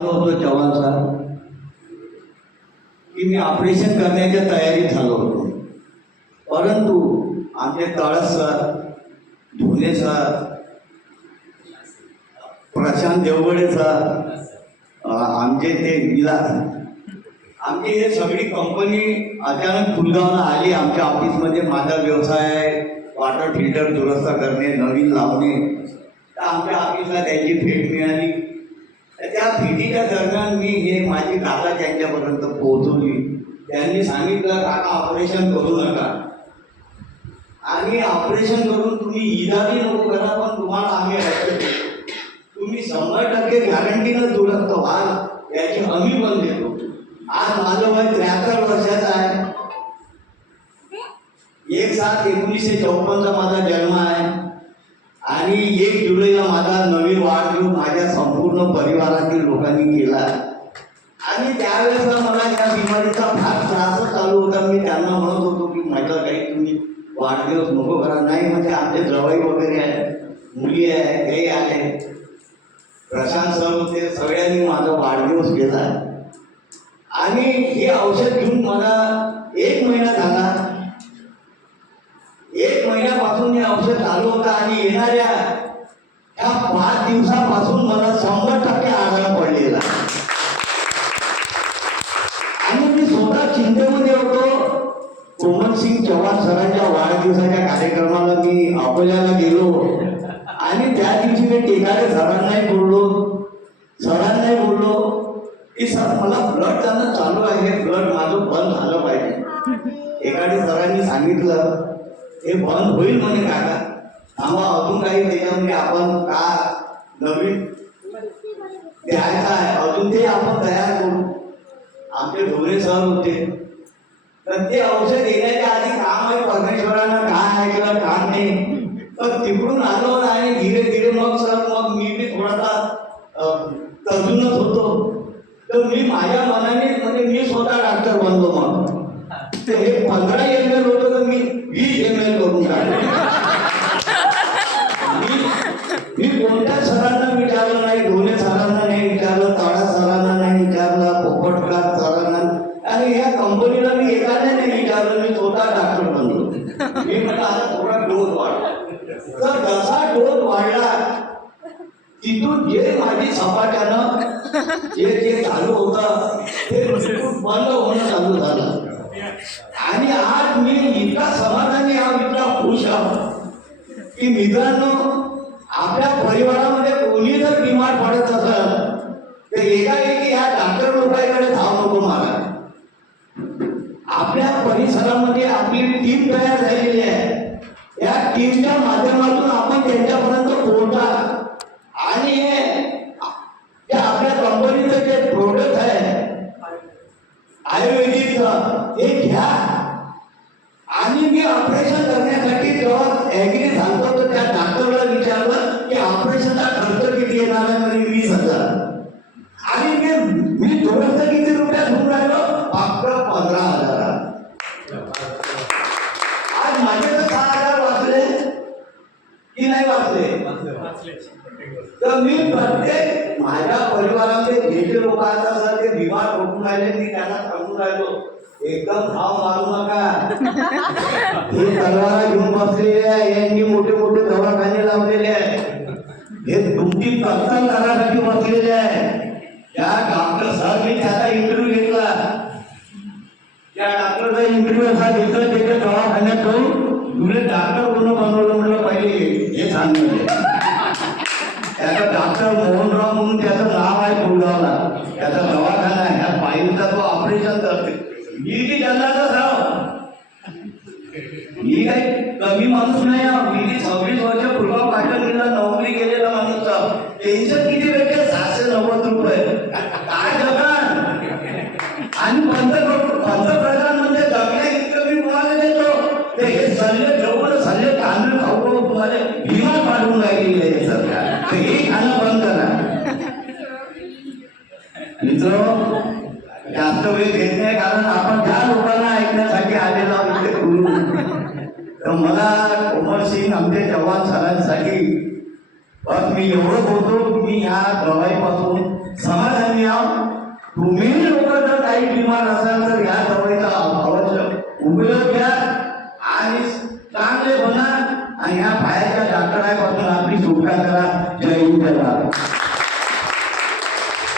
होतो चव्हाण साहेब की मी ऑपरेशन करण्याच्या तयारीत झालो होतो, परंतु आमचे तळस सर, धुने सर, प्रशांत देवगडे सर, आमचे ते आमची हे सगळी कंपनी अचानक फुलगावला आली. आमच्या ऑफिसमध्ये माझा व्यवसाय आहे वॉटर फिल्टर दुरुस्त करणे, नवीन लावणे. तर आमच्या ऑफिसला त्यांची भेट मिळाली. त्या भेटीच्या दरम्यान मी हे माझी काका त्यांच्यापर्यंत पोहोचवली. त्यांनी सांगितलं, काका ऑपरेशन करू नका आणि ऑपरेशन करून तुम्ही इजाही नको करा, पण तुम्हाला आम्ही ऐकतो, तुम्ही 100% गॅरंटीनं दुरुस्त व्हाल याची हमी पण देतो. आज माझं वय 73 वर्षाचं आहे. 1/7/1954 माझा जन्म आहे आणि 1 जुलैला माझा नवीन वाढदिवस माझ्या संपूर्ण परिवारातील लोकांनी केला. आणि त्यावेळेस मला या बिमारीचा फार त्रास चालू होता. मी त्यांना म्हणत होतो की माझा काही तुम्ही वाढदिवस नको करा. नाही म्हणजे आमचे जवाई वगैरे आहे, मुली आहे, हे आले, प्रशांत सर होते, सगळ्यांनी माझा वाढदिवस केला. आणि हे औषध घेऊन मला 1 महिना झाला. 1 महिन्यापासून हे औषध चालू होतं आणि येणाऱ्या या 5 दिवसापासून मला 100% आराम पडलेला. आणि मी स्वतः चिंतेमध्ये होतो. कोमलसिंग चव्हाण सरांच्या वाढदिवसाच्या कार्यक्रमाला मी अकोल्याला गेलो आणि त्या दिवशी मी टेकाडे सरांनाही बोललो की सर मला ब्लड जाणं चालू आहे, ब्लड माझं बंद झालं पाहिजे. टेकाडे सरांनी सांगितलं हे बंद होईल म्हणे काका, थांबा अजून काही त्याच्यामध्ये आपण का नवीन द्यायचं आहे अजून ते आपण तयार करू. आमचे ढोरे सर होते. तर ते औषध देण्याच्या आधी काम आहे परमेश्वरानं काय ऐकलं काम नाही. तर तिकडून आलो आणि धीरे धीरे मग सर मग मी बी थोडासा तजूनच होतो. तर मी माझ्या मनाने म्हणजे मी स्वतः डॉक्टर बनलो. मग ते हे 15 ml होतं तर मी 20 ml करून टाकलं. मी कोणत्या सरांना विचारलं नाही, ढोले सरांना नाही विचारलं, ताडा सरांना नाही विचारलं, पोपटकर सरांना, आणि या कंपनीला मी एकाने नाही विचारलं. मी स्वतः डॉक्टर बनलो. मी म्हटलं आता थोडा डोस वाढला. तर जसा डोस वाढला तिथून जे माझी सपाट्यानं जे चालू होतं ते बंद होणं चालू झालं. आणि आज मी इतका समाधानी आहो, इतका खुश आहो की मित्रांनो, आपल्या परिवारामध्ये कोणी जर बिमार पडत असेल तर एकाएकी ह्या डॉक्टर लोकांकडे धाव नको मारा. आपल्या परिसरामध्ये आपली टीम तयार झालेली आहे. या टीमच्या माध्यमातून आपण त्यांच्यापर्यंत पोहोचा आणि हे आपल्या कंपनीचं जे प्रोडक्ट आहे आयुर्वेदिकचं हे घ्या. आणि मी ऑपरेशन करण्यासाठी जेव्हा ऍग्री झालो तर त्या डॉक्टरला विचारलं की ऑपरेशनचा खर्च किती येणार आहे. म्हणजे 20,000. आणि मी थोडंसं किती रुपयात होऊन राहिलो, फक्त 15,000. आज माझे तर 6,000 वाचले की नाही वाचले. तर मी प्रत्येक माझ्या परिवारामध्ये जे जे लोक आता सर ते बिमार होऊन राहिले, मी त्यांना सांगून राहिलो एकदम धाव मारू नका. हे तलवारा घेऊन बसलेले आहे, यांनी मोठे मोठे दवाखाने लावलेले आहे, हे तुमची कत्तल करण्यासाठी बसलेले आहे. त्या डॉक्टर सरांनी त्याचा इंटरव्ह्यू घेतला. त्या डॉक्टरचा इंटरव्ह्यू असा घेतला, त्याच्या दवाखान्यात जाऊन तुला डॉक्टर कोण बनवलं म्हटलं पाहिजे हे सांगितलं. त्याचा डॉक्टर मोहनराव म्हणून त्याचं नाव आहे फुलगावला, त्याचा दवाखाना आहे. ह्या पायरीचा तो ऑपरेशन करते. मी त्यांनाच राव, मी काही कमी माणूस नाही. मी 26 वर्ष फुलगाव पाटणला नोकरी केलेला माणूस. टेन्शन किती भेटते? 790 रुपये काय जगान. आणि पंतप्रधान म्हणजे जगण्या इतकं मी तुम्हाला देतो. ते हे सल्ले जेवढं सल्ले तांदूळ खाऊ तुम्हाला विमा पाडून राहिलेली आहे सरकार. तर हे खाणं बंद करा. मित्र जास्त वेळ घेत नाही, कारण आपण ज्या लोकांना ऐकण्यासाठी आलेलो आहोत ते बोलू. तर मला कोमलसिंग आमचे चव्हाण सरांसाठी बस मी एवढं बोलतो की मी ह्या दवाईपासून समाधानी आहोत. तुम्ही लोक जर काही बिमार असाल तर या दवाईचा अवश्य उपयोग घ्या आणि चांगले बना आणि या बाहेरच्या डॉक्टरांपासून आपली सुटका करा. जय हिंद.